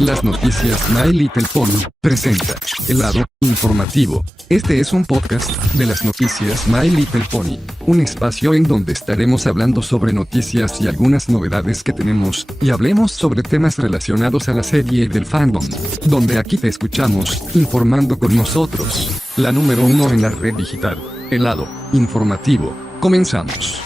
Las noticias My Little Pony presenta el lado informativo. Este es un podcast de las noticias My Little Pony, un espacio en donde estaremos hablando sobre noticias y algunas novedades que tenemos, y hablemos sobre temas relacionados a la serie del fandom, donde aquí te escuchamos, informando con nosotros. La número 1 en la red digital, el lado informativo. Comenzamos.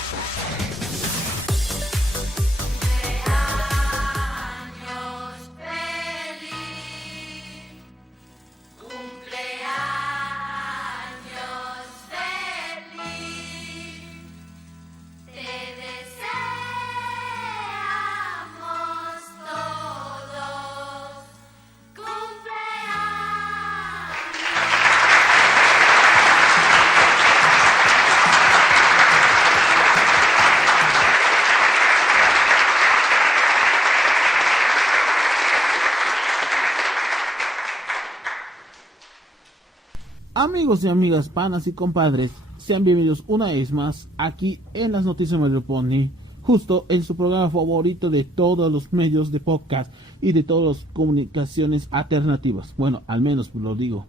Amigos y amigas, panas y compadres, sean bienvenidos una vez más aquí en las noticias My Little Pony, justo en su programa favorito de todos los medios de podcast y de todas las comunicaciones alternativas. Bueno, al menos lo digo.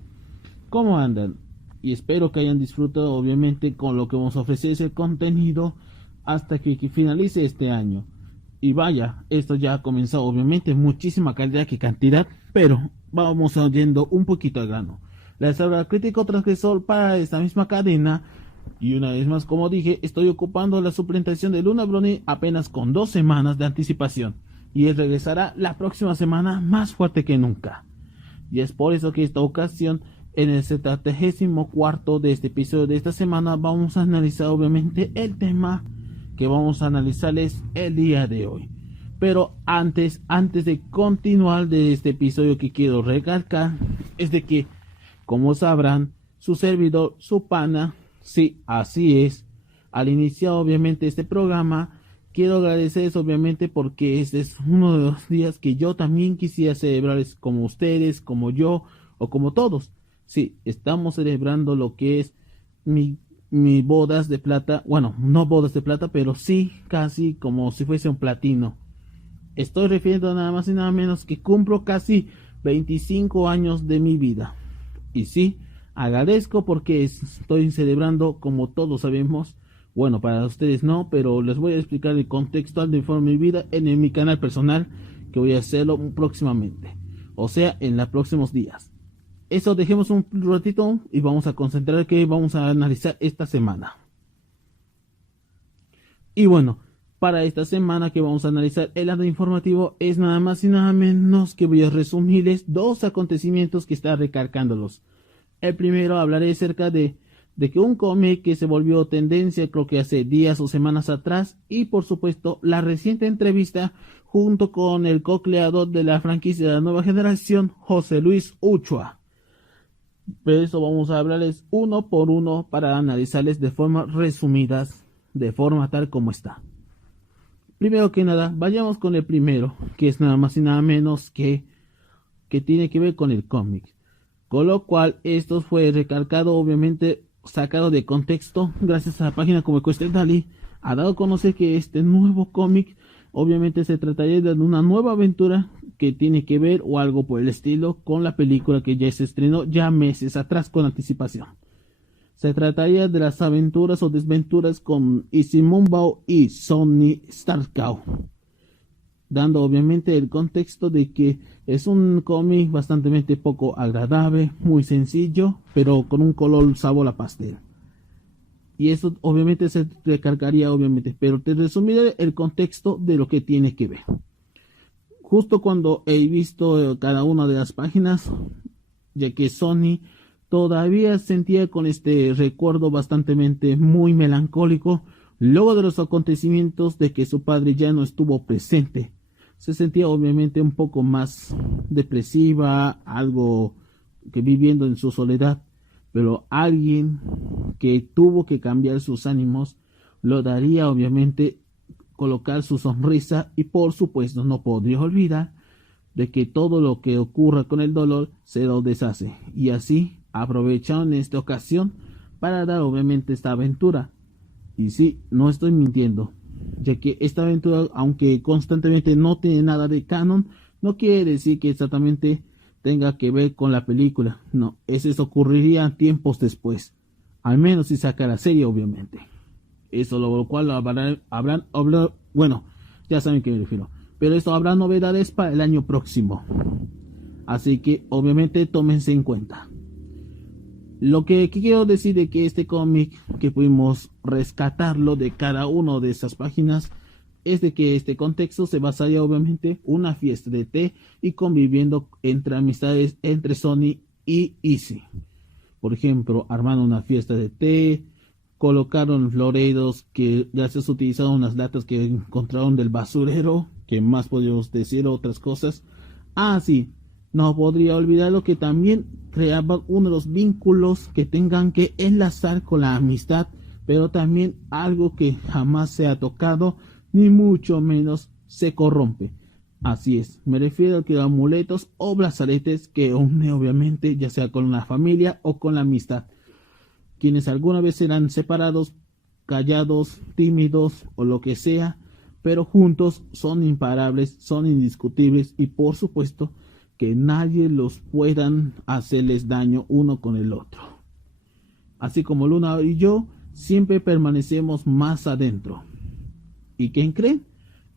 ¿Cómo andan? Y espero que hayan disfrutado obviamente con lo que vamos a ofrecer ese contenido hasta que finalice este año. Y vaya, esto ya ha comenzado obviamente, muchísima calidad que cantidad, pero vamos oyendo un poquito al grano. Les habla crítico transgresor para esta misma cadena. Y una vez más, como dije, estoy ocupando la suplantación de Luna Brony apenas con 2 semanas de anticipación. Y él regresará la próxima semana más fuerte que nunca. Y es por eso que esta ocasión, en el 74º de este episodio de esta semana, vamos a analizar obviamente el tema que vamos a analizarles el día de hoy. Pero antes de continuar de este episodio, que quiero recalcar es de que, como sabrán, su servidor, su pana, sí, así es, al iniciar obviamente este programa, quiero agradecerles obviamente porque este es uno de los días que yo también quisiera celebrar, como ustedes, como yo, o como todos. Sí, estamos celebrando lo que es mi bodas de plata, bueno, no bodas de plata, pero sí casi como si fuese un platino. Estoy refiriendo nada más y nada menos que cumplo casi 25 años de mi vida. Y sí, agradezco porque estoy celebrando, como todos sabemos, bueno, para ustedes no, pero les voy a explicar el contexto de mi vida en mi canal personal, que voy a hacerlo próximamente, o sea, en los próximos días. Eso dejemos un ratito y vamos a concentrar que vamos a analizar esta semana. Y bueno, para esta semana que vamos a analizar el lado informativo es nada más y nada menos que voy a resumirles 2 acontecimientos que está recalcándolos. El primero, hablaré acerca de que un cómic que se volvió tendencia creo que hace días o semanas atrás, y por supuesto la reciente entrevista junto con el co-creador de la franquicia de la nueva generación, José Luis Uchoa. Pero eso vamos a hablarles uno por uno para analizarles de forma resumidas, de forma tal como está. Primero que nada, vayamos con el primero, que es nada más y nada menos que tiene que ver con el cómic. Con lo cual, esto fue recalcado, obviamente, sacado de contexto, gracias a la página como Cuesta Dali, ha dado a conocer que este nuevo cómic, obviamente se trataría de una nueva aventura que tiene que ver, o algo por el estilo, con la película que ya se estrenó ya meses atrás con anticipación. Se trataría de las aventuras o desventuras con Izzy Moonbow y Sonny Starcow, dando obviamente el contexto de que es un cómic bastante poco agradable, muy sencillo, pero con un color sabor a pastel. Y eso obviamente se recargaría obviamente, pero te resumiré el contexto de lo que tiene que ver. Justo cuando he visto cada una de las páginas, ya que Sony todavía sentía con este recuerdo bastante muy melancólico, luego de los acontecimientos de que su padre ya no estuvo presente. Se sentía obviamente un poco más depresiva, algo que viviendo en su soledad, pero alguien que tuvo que cambiar sus ánimos lo daría obviamente colocar su sonrisa, y por supuesto no podría olvidar de que todo lo que ocurra con el dolor se lo deshace, y así aprovecharon esta ocasión para dar obviamente esta aventura. Y sí, no estoy mintiendo, ya que esta aventura, aunque constantemente no tiene nada de canon, no quiere decir que exactamente tenga que ver con la película. No, eso ocurriría tiempos después. Al menos si saca la serie, obviamente. Eso lo cual bueno, ya saben que me refiero. Pero esto habrá novedades para el año próximo. Así que obviamente tómense en cuenta. Lo que quiero decir de que este cómic que pudimos rescatarlo de cada una de esas páginas es de que este contexto se basaría obviamente una fiesta de té y conviviendo entre amistades entre Sony y Easy. Por ejemplo, armaron una fiesta de té, colocaron floreros que gracias utilizaron unas latas que encontraron del basurero, que más podríamos decir otras cosas. Sí, no podría olvidar lo que también creaban uno de los vínculos que tengan que enlazar con la amistad, pero también algo que jamás se ha tocado, ni mucho menos se corrompe. Así es, me refiero a que amuletos o brazaletes que une obviamente ya sea con la familia o con la amistad. Quienes alguna vez serán separados, callados, tímidos o lo que sea, pero juntos son imparables, son indiscutibles y por supuesto que nadie los puedan hacerles daño uno con el otro. Así como Luna y yo siempre permanecemos más adentro. ¿Y quién creen?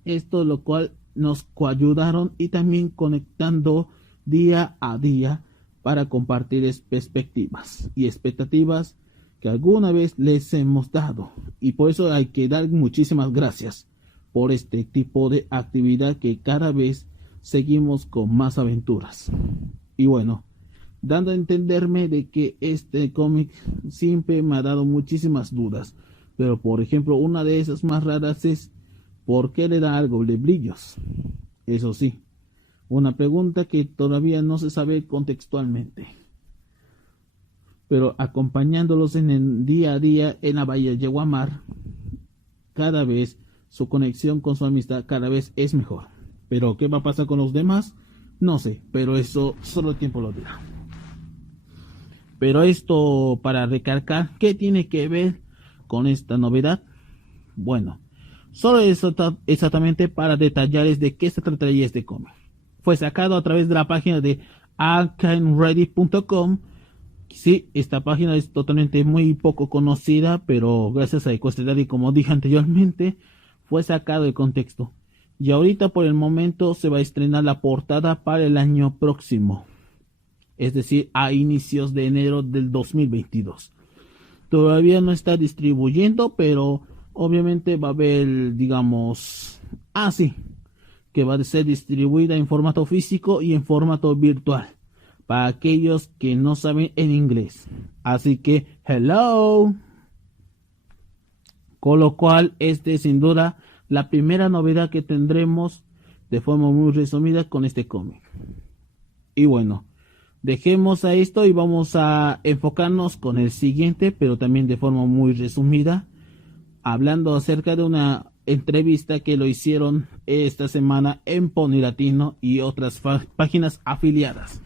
Esto lo cual nos coayudaron y también conectando día a día para compartir perspectivas y expectativas que alguna vez les hemos dado. Y por eso hay que dar muchísimas gracias por este tipo de actividad que cada vez seguimos con más aventuras. Y bueno, dando a entenderme de que este cómic siempre me ha dado muchísimas dudas. Pero por ejemplo, una de esas más raras es ¿por qué le da algo de brillos? Eso sí, una pregunta que todavía no se sabe contextualmente. Pero acompañándolos en el día a día en la bahía de Yaguamar, cada vez su conexión con su amistad cada vez es mejor. Pero ¿qué va a pasar con los demás? No sé, pero eso solo el tiempo lo dirá. Pero esto para recalcar, ¿qué tiene que ver con esta novedad? Bueno, solo exactamente para detallarles de qué se trataría este cómic. Fue sacado a través de la página de arcaneready.com. Sí, esta página es totalmente muy poco conocida, pero gracias a EcoStradari, como dije anteriormente, fue sacado de contexto. Y ahorita por el momento se va a estrenar la portada para el año próximo. Es decir, a inicios de enero del 2022. Todavía no está distribuyendo, pero obviamente va a haber, digamos, que va a ser distribuida en formato físico y en formato virtual, para aquellos que no saben en inglés. Así que, hello. Con lo cual, este es sin duda la primera novedad que tendremos de forma muy resumida con este cómic. Y bueno, dejemos a esto y vamos a enfocarnos con el siguiente, pero también de forma muy resumida, hablando acerca de una entrevista que lo hicieron esta semana en Pony Latino y otras páginas afiliadas.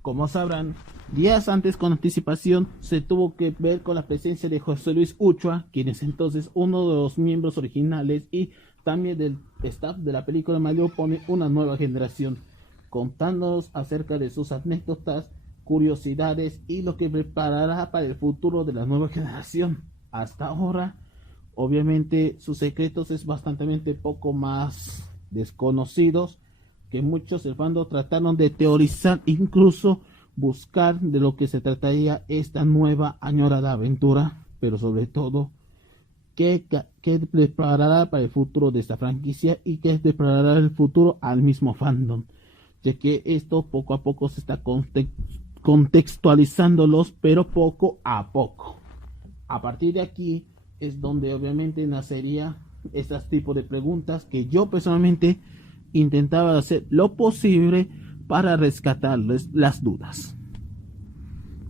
Como sabrán, días antes con anticipación se tuvo que ver con la presencia de José Luis Uchua, quien es entonces uno de los miembros originales y también del staff de la película My Little Pony, una nueva generación, contándonos acerca de sus anécdotas, curiosidades y lo que preparará para el futuro de la nueva generación. Hasta ahora, obviamente, sus secretos es bastante poco más desconocidos, que muchos del fandom trataron de teorizar, incluso buscar de lo que se trataría esta nueva añorada aventura, pero sobre todo, qué preparará para el futuro de esta franquicia y qué preparará el futuro al mismo fandom, ya que esto poco a poco se está contextualizándolos, pero poco a poco. A partir de aquí es donde obviamente nacería estos tipos de preguntas que yo personalmente intentaba hacer lo posible para rescatarles las dudas.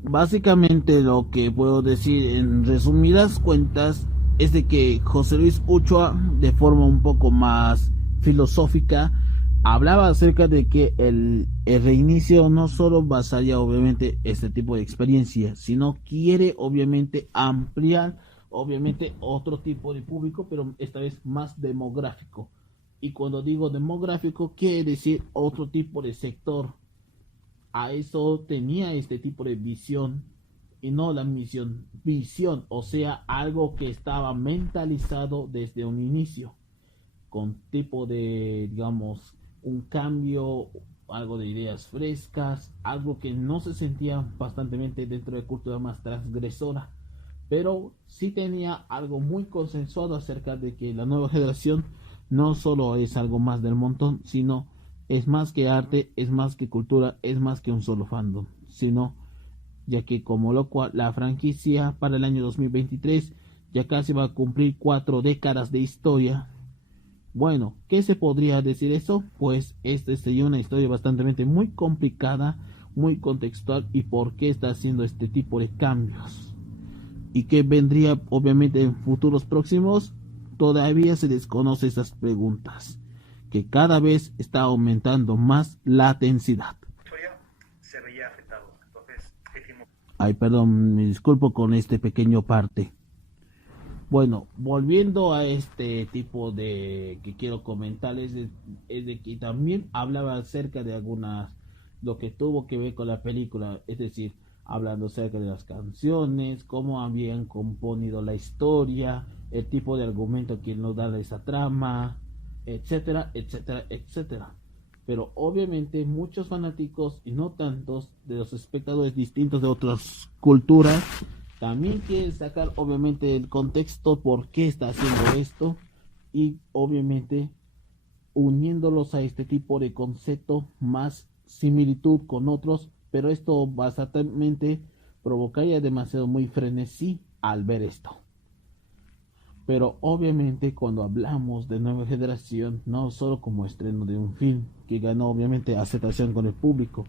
Básicamente lo que puedo decir en resumidas cuentas es de que José Luis Uchua, de forma un poco más filosófica, hablaba acerca de que el reinicio no solo basaría obviamente este tipo de experiencia, sino quiere obviamente ampliar obviamente otro tipo de público, pero esta vez más demográfico, Y cuando digo demográfico, quiere decir otro tipo de sector. A eso tenía este tipo de visión y no la misión, visión, o sea, algo que estaba mentalizado desde un inicio, con tipo de, digamos, un cambio, algo de ideas frescas, algo que no se sentía constantemente dentro de cultura más transgresora, pero sí tenía algo muy consensuado acerca de que la nueva generación no solo es algo más del montón, sino es más que arte, es más que cultura, es más que un solo fandom, sino ya que como lo cual la franquicia para el año 2023 ya casi va a cumplir 4 décadas de historia. Bueno, ¿qué se podría decir eso? Pues esta sería una historia bastante muy complicada, muy contextual y por qué está haciendo este tipo de cambios. Y qué vendría obviamente en futuros próximos, todavía se desconoce esas preguntas, que cada vez está aumentando más la densidad. Se veía afectado. Entonces, Ay, perdón, me disculpo con este pequeño parte. Bueno, volviendo a este tipo de que quiero comentarles, es de que también hablaba acerca de algunas, lo que tuvo que ver con la película, es decir, hablando acerca de las canciones, cómo habían componido la historia, el tipo de argumento que nos da esa trama, etcétera, etcétera, etcétera. Pero obviamente muchos fanáticos y no tantos de los espectadores distintos de otras culturas también quieren sacar obviamente el contexto por qué está haciendo esto y obviamente uniéndolos a este tipo de concepto más similitud con otros, pero esto básicamente provocaría demasiado muy frenesí al ver esto. Pero obviamente cuando hablamos de nueva generación, no solo como estreno de un film que ganó obviamente aceptación con el público,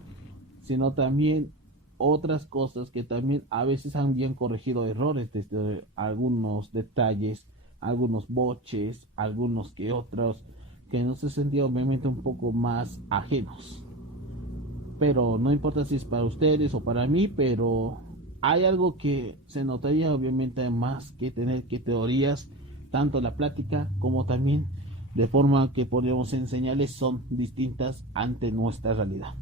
sino también otras cosas que también a veces han bien corregido errores desde algunos detalles, algunos boches, algunos que otros que no se sentían obviamente un poco más ajenos. Pero no importa si es para ustedes o para mí, pero hay algo que se notaría obviamente más que tener que teorías, tanto la plática como también de forma que podríamos enseñarles son distintas ante nuestra realidad.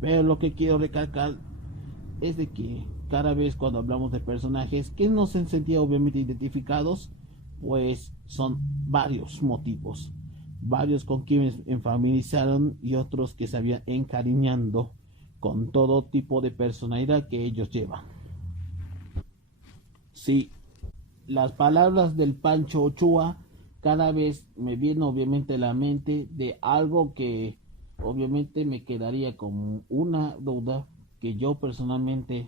Pero lo que quiero recalcar es de que cada vez cuando hablamos de personajes que no se sentían obviamente identificados, pues son varios motivos, varios con quienes familiarizaron y otros que se habían encariñando con todo tipo de personalidad que ellos llevan. Sí, las palabras del Pancho Ochoa cada vez me vienen obviamente a la mente de algo que obviamente me quedaría como una duda que yo personalmente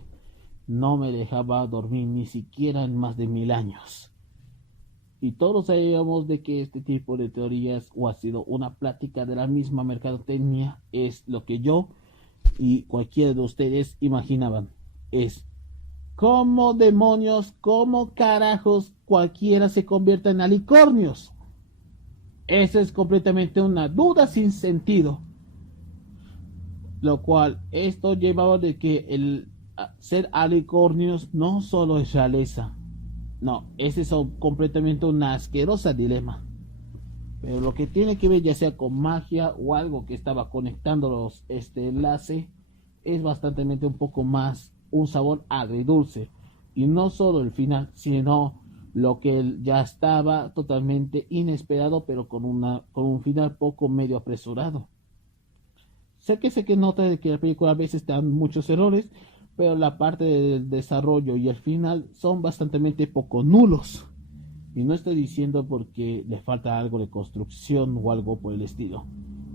no me dejaba dormir ni siquiera en más de 1000 años. Y todos sabíamos de que este tipo de teorías o ha sido una plática de la misma mercadotecnia es lo que yo y cualquiera de ustedes imaginaban. Es ¿cómo demonios, cómo carajos cualquiera se convierte en alicornios? Esa es completamente una duda sin sentido. Lo cual esto llevaba de que el ser alicornios no solo es realeza. No, ese es completamente una asquerosa dilema. Pero lo que tiene que ver ya sea con magia o algo que estaba conectándolos este enlace es bastante un poco más un sabor agridulce. Y no solo el final, sino lo que ya estaba totalmente inesperado, pero con un final poco medio apresurado. Sé que nota de que la película a veces te dan muchos errores, pero la parte del desarrollo y el final son bastante poco nulos. Y no estoy diciendo porque le falta algo de construcción o algo por el estilo.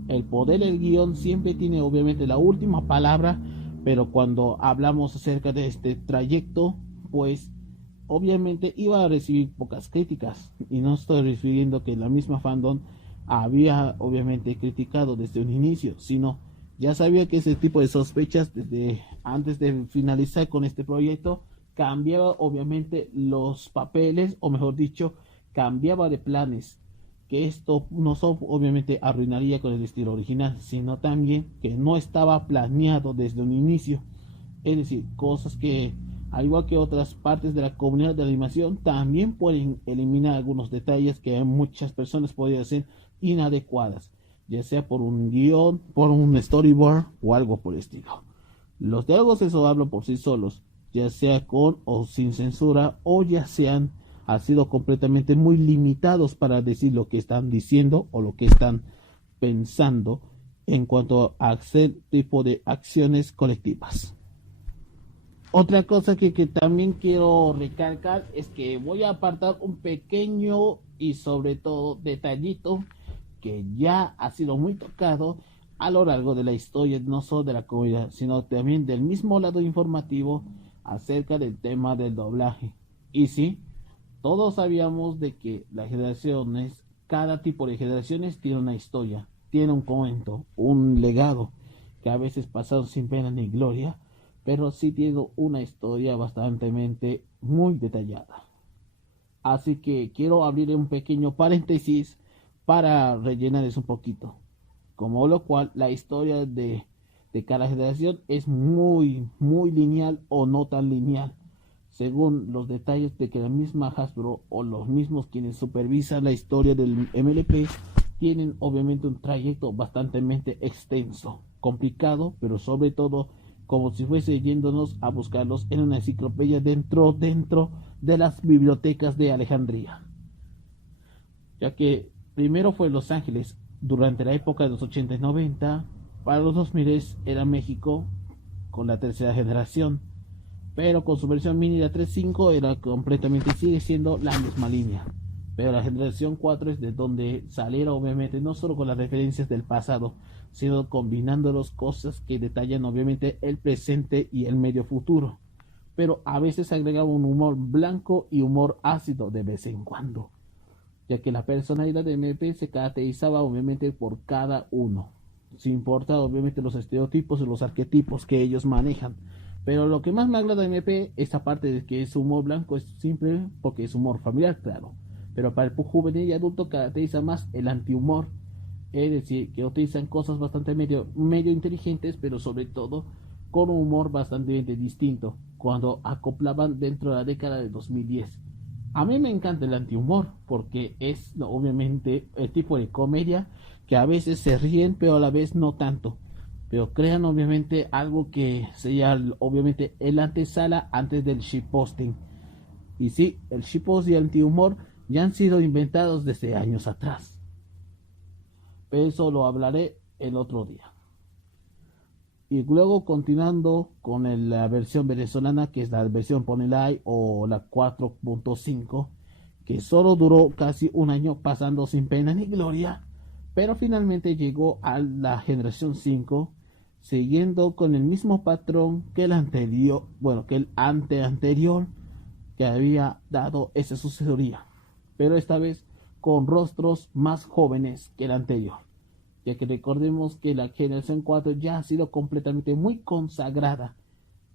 El poder del guión siempre tiene obviamente la última palabra, pero cuando hablamos acerca de este trayecto, pues obviamente iba a recibir pocas críticas. Y no estoy refiriendo que la misma fandom había obviamente criticado desde un inicio, sino ya sabía que ese tipo de sospechas desde antes de finalizar con este proyecto cambiaba obviamente los papeles, o mejor dicho, cambiaba de planes, que esto no solo obviamente arruinaría con el estilo original, sino también que no estaba planeado desde un inicio, es decir, cosas que Al igual que otras partes de la comunidad de animación, también pueden eliminar algunos detalles que muchas personas podrían ser inadecuadas, ya sea por un guión, por un storyboard o algo por el estilo. Los diálogos eso hablan por sí solos, ya sea con o sin censura, o ya sean han sido completamente muy limitados para decir lo que están diciendo o lo que están pensando en cuanto a hacer tipo de acciones colectivas. Otra cosa que también quiero recalcar es que voy a apartar un pequeño y sobre todo detallito que ya ha sido muy tocado a lo largo de la historia, no solo de la comunidad, sino también del mismo lado informativo acerca del tema del doblaje. Y sí, todos sabíamos de que las generaciones, cada tipo de generaciones tiene una historia, tiene un cuento, un legado, que a veces pasaron sin pena ni gloria, pero sí tiene una historia bastante muy detallada. Así que quiero abrir un pequeño paréntesis para rellenar eso un poquito. Como lo cual la historia de cada generación es muy lineal o no tan lineal, según los detalles de que la misma Hasbro o los mismos quienes supervisan la historia del MLP tienen obviamente un trayecto bastante extenso, complicado, pero sobre todo como si fuese yéndonos a buscarlos en una enciclopedia dentro de las bibliotecas de Alejandría, ya que primero fue Los Ángeles durante la época de los 80 y 90, para los 2000 era México con la tercera generación, pero con su versión mini la 3.5 era completamente, sigue siendo la misma línea, pero la generación 4 es de donde salieron obviamente no solo con las referencias del pasado, sino combinando las cosas que detallan obviamente el presente y el medio futuro, pero a veces agregaba un humor blanco y humor ácido de vez en cuando, ya que la personalidad de MP se caracterizaba obviamente por cada uno, sin importar obviamente los estereotipos y los arquetipos que ellos manejan. Pero lo que más me agrada de MP, esta parte de que es humor blanco, es simple porque es humor familiar, claro. Pero para el juvenil y adulto caracteriza más el antihumor, es decir, que utilizan cosas bastante medio inteligentes, pero sobre todo con un humor bastante distinto, cuando acoplaban dentro de la década de 2010. A mí me encanta el antihumor porque es obviamente el tipo de comedia que a veces se ríen, pero a la vez no tanto. Pero crean obviamente algo que sería obviamente el antesala antes del shitposting. Y sí, el shitpost y el antihumor ya han sido inventados desde años atrás. Pero eso lo hablaré el otro día. Y luego continuando con la versión venezolana, que es la versión Ponelay o la 4.5, que solo duró casi un año pasando sin pena ni gloria, pero finalmente llegó a la generación 5, siguiendo con el mismo patrón que el anterior, bueno, que el anterior que había dado esa sucesoría, pero esta vez con rostros más jóvenes que el anterior, ya que recordemos que la generación 4 ya ha sido completamente muy consagrada.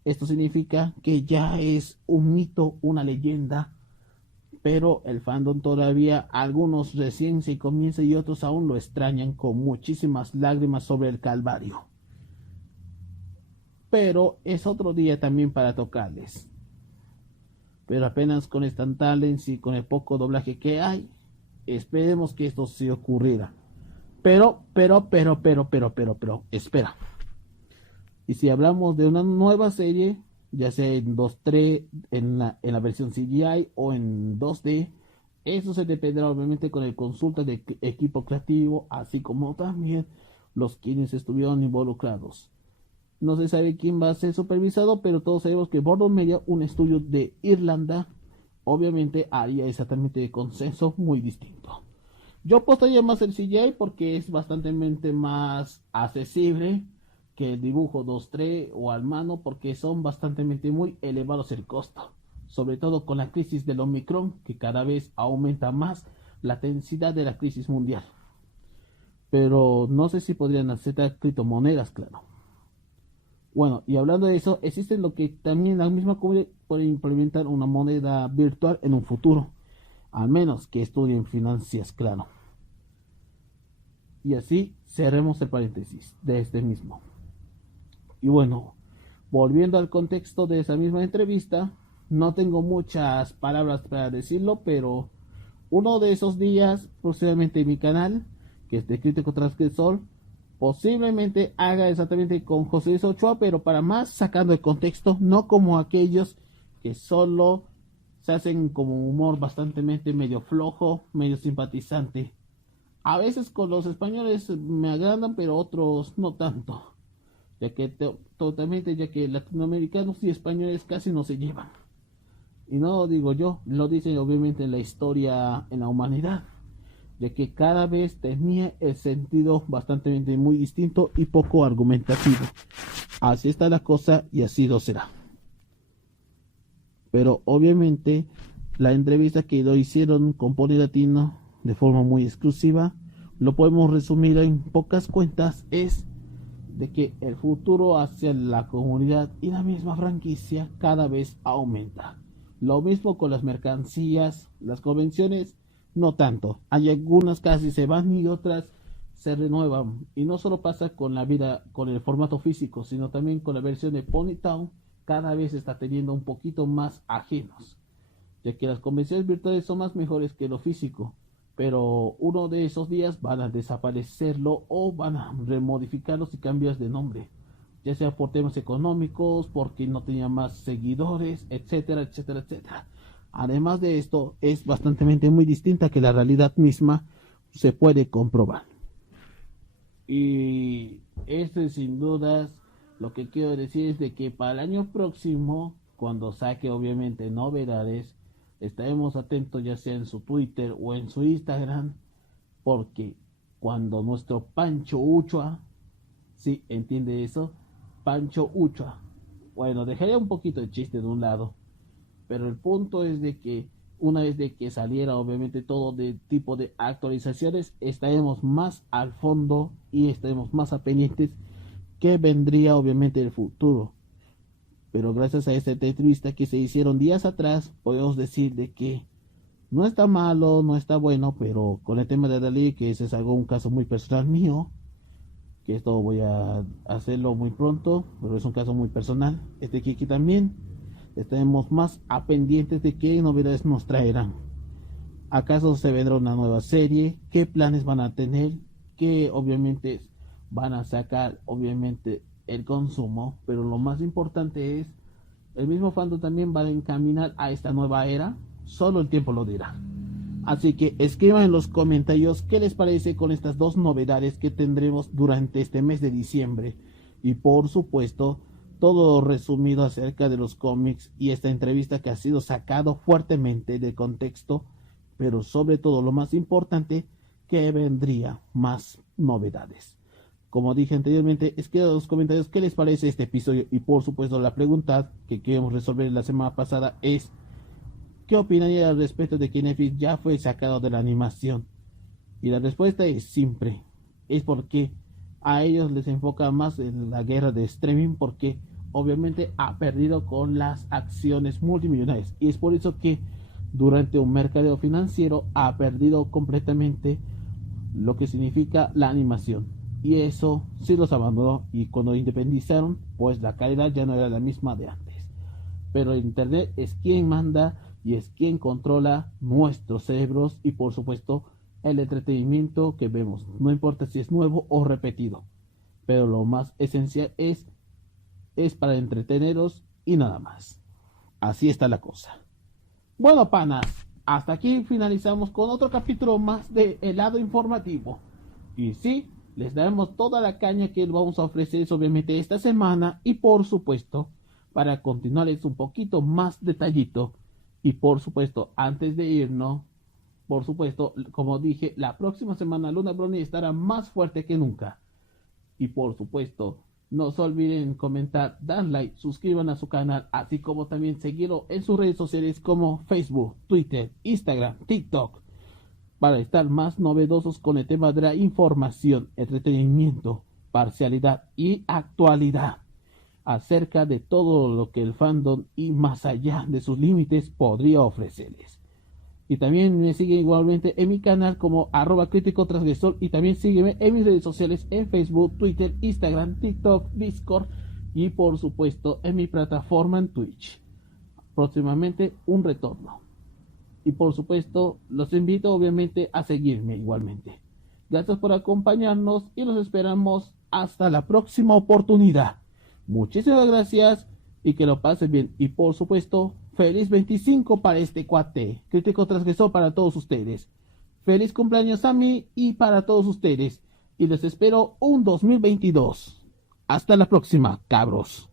Esto significa que ya es un mito, una leyenda, pero el fandom todavía, algunos recién se comienza y otros aún lo extrañan con muchísimas lágrimas sobre el calvario. Pero es otro día también para tocarles. Pero apenas con Stan Talents y con el poco doblaje que hay, esperemos que esto se ocurriera. Pero, espera. Y si hablamos de una nueva serie, ya sea en 2-3, en la versión CGI o en 2D, eso se dependerá obviamente con el consulta del equipo creativo, así como también los quienes estuvieron involucrados. No se sabe quién va a ser supervisado, pero todos sabemos que Boardwalk Media, un estudio de Irlanda, obviamente haría exactamente de consenso muy distinto. Yo apostaría más el CGI porque es bastante más accesible que el dibujo 2-3 o al mano, porque son bastante muy elevados el costo, sobre todo con la crisis del Omicron, que cada vez aumenta más la densidad de la crisis mundial. Pero no sé si podrían aceptar criptomonedas, claro. Bueno, y hablando de eso, existe lo que también la misma comunidad puede implementar una moneda virtual en un futuro, al menos que estudien finanzas, claro. Y así cerremos el paréntesis de este mismo. Y bueno, Volviendo al contexto de esa misma entrevista, no tengo muchas palabras para decirlo, pero uno de esos días, posiblemente mi canal, que es de Crítico Transgresor, posiblemente haga exactamente con José Luis Ochoa, pero para más sacando el contexto, no como aquellos que solo se hacen como humor bastante medio flojo, medio simpatizante. A veces con los españoles me agradan, pero otros no tanto, ya que totalmente, ya que latinoamericanos y españoles casi no se llevan. Y no lo digo yo, lo dicen obviamente en la historia, en la humanidad, de que cada vez tenía el sentido bastante muy distinto y poco argumentativo. Así está la cosa y así lo será. Pero obviamente la entrevista que lo hicieron con Pony Latino de forma muy exclusiva, lo podemos resumir en pocas cuentas, es de que el futuro hacia la comunidad y la misma franquicia cada vez aumenta. Lo mismo con las mercancías, las convenciones, no tanto. Hay algunas casi se van y otras se renuevan. Y no solo pasa con la vida, con el formato físico, sino también con la versión de Ponytown, cada vez está teniendo un poquito más ajenos, ya que las convenciones virtuales son más mejores que lo físico, pero uno de esos días van a desaparecerlo o van a remodificarlos y cambios de nombre, ya sea por temas económicos, porque no tenía más seguidores, etcétera, etcétera, etcétera. Además de esto, es bastante muy distinta que la realidad misma se puede comprobar. Y esto es sin dudas lo que quiero decir es de que para el año próximo, cuando saque obviamente novedades, estaremos atentos ya sea en su Twitter o en su Instagram, porque cuando nuestro Pancho Uchoa, sí, entiende eso, Pancho Uchoa, bueno, dejaría un poquito de chiste de un lado, pero el punto es de que una vez de que saliera obviamente todo de tipo de actualizaciones, estaremos más al fondo y estaremos más a pendientes que vendría obviamente el futuro. Pero gracias a esta entrevista que se hicieron días atrás, podemos decir de que no está malo, no está bueno, pero con el tema de Dalí, que ese es algo, un caso muy personal mío, que esto voy a hacerlo muy pronto, pero es un caso muy personal. Kiki también, estaremos más a pendientes de qué novedades nos traerán. ¿Acaso se vendrá una nueva serie? ¿Qué planes van a tener? ¿Qué obviamente van a sacar obviamente el consumo? Pero lo más importante es, el mismo fandom también va a encaminar a esta nueva era, solo el tiempo lo dirá. Así que escriban en los comentarios qué les parece con estas dos novedades que tendremos durante este mes de diciembre. Y por supuesto, todo resumido acerca de los cómics y esta entrevista que ha sido sacado fuertemente de contexto, pero sobre todo lo más importante, que vendría más novedades. Como dije anteriormente, escriban en los comentarios qué les parece este episodio y por supuesto la pregunta que queremos resolver la semana pasada es ¿qué opinaría al respecto de que Netflix ya fue sacado de la animación? Y la respuesta es simple, es porque a ellos les enfoca más en la guerra de streaming, porque obviamente ha perdido con las acciones multimillonarias y es por eso que durante un mercadeo financiero ha perdido completamente lo que significa la animación, y eso sí los abandonó, y cuando independizaron pues la calidad ya no era la misma de antes. Pero internet es quien manda y es quien controla nuestros cerebros y por supuesto el entretenimiento que vemos, no importa si es nuevo o repetido, pero lo más esencial es para entreteneros y nada más. Así está la cosa. Bueno, panas, hasta aquí finalizamos con otro capítulo más de El Lado Informativo. Y sí, les daremos toda la caña que vamos a ofrecer obviamente esta semana y por supuesto para continuarles un poquito más detallito. Y por supuesto, antes de irnos, por supuesto, como dije, la próxima semana Luna Brony estará más fuerte que nunca. Y por supuesto, no se olviden comentar, dar like, suscriban a su canal, así como también seguirlo en sus redes sociales como Facebook, Twitter, Instagram, TikTok, para estar más novedosos con el tema de la información, entretenimiento, parcialidad y actualidad acerca de todo lo que el fandom y más allá de sus límites podría ofrecerles. Y también me siguen igualmente en mi canal como @crítico transgresor y también sígueme en mis redes sociales en Facebook, Twitter, Instagram, TikTok, Discord y por supuesto en mi plataforma en Twitch. Próximamente un retorno. Y por supuesto los invito obviamente a seguirme igualmente. Gracias por acompañarnos y los esperamos hasta la próxima oportunidad. Muchísimas gracias y que lo pasen bien. Y por supuesto, feliz 25 para este cuate, crítico transgresor para todos ustedes. Feliz cumpleaños a mí y para todos ustedes. Y les espero un 2022. Hasta la próxima, cabros.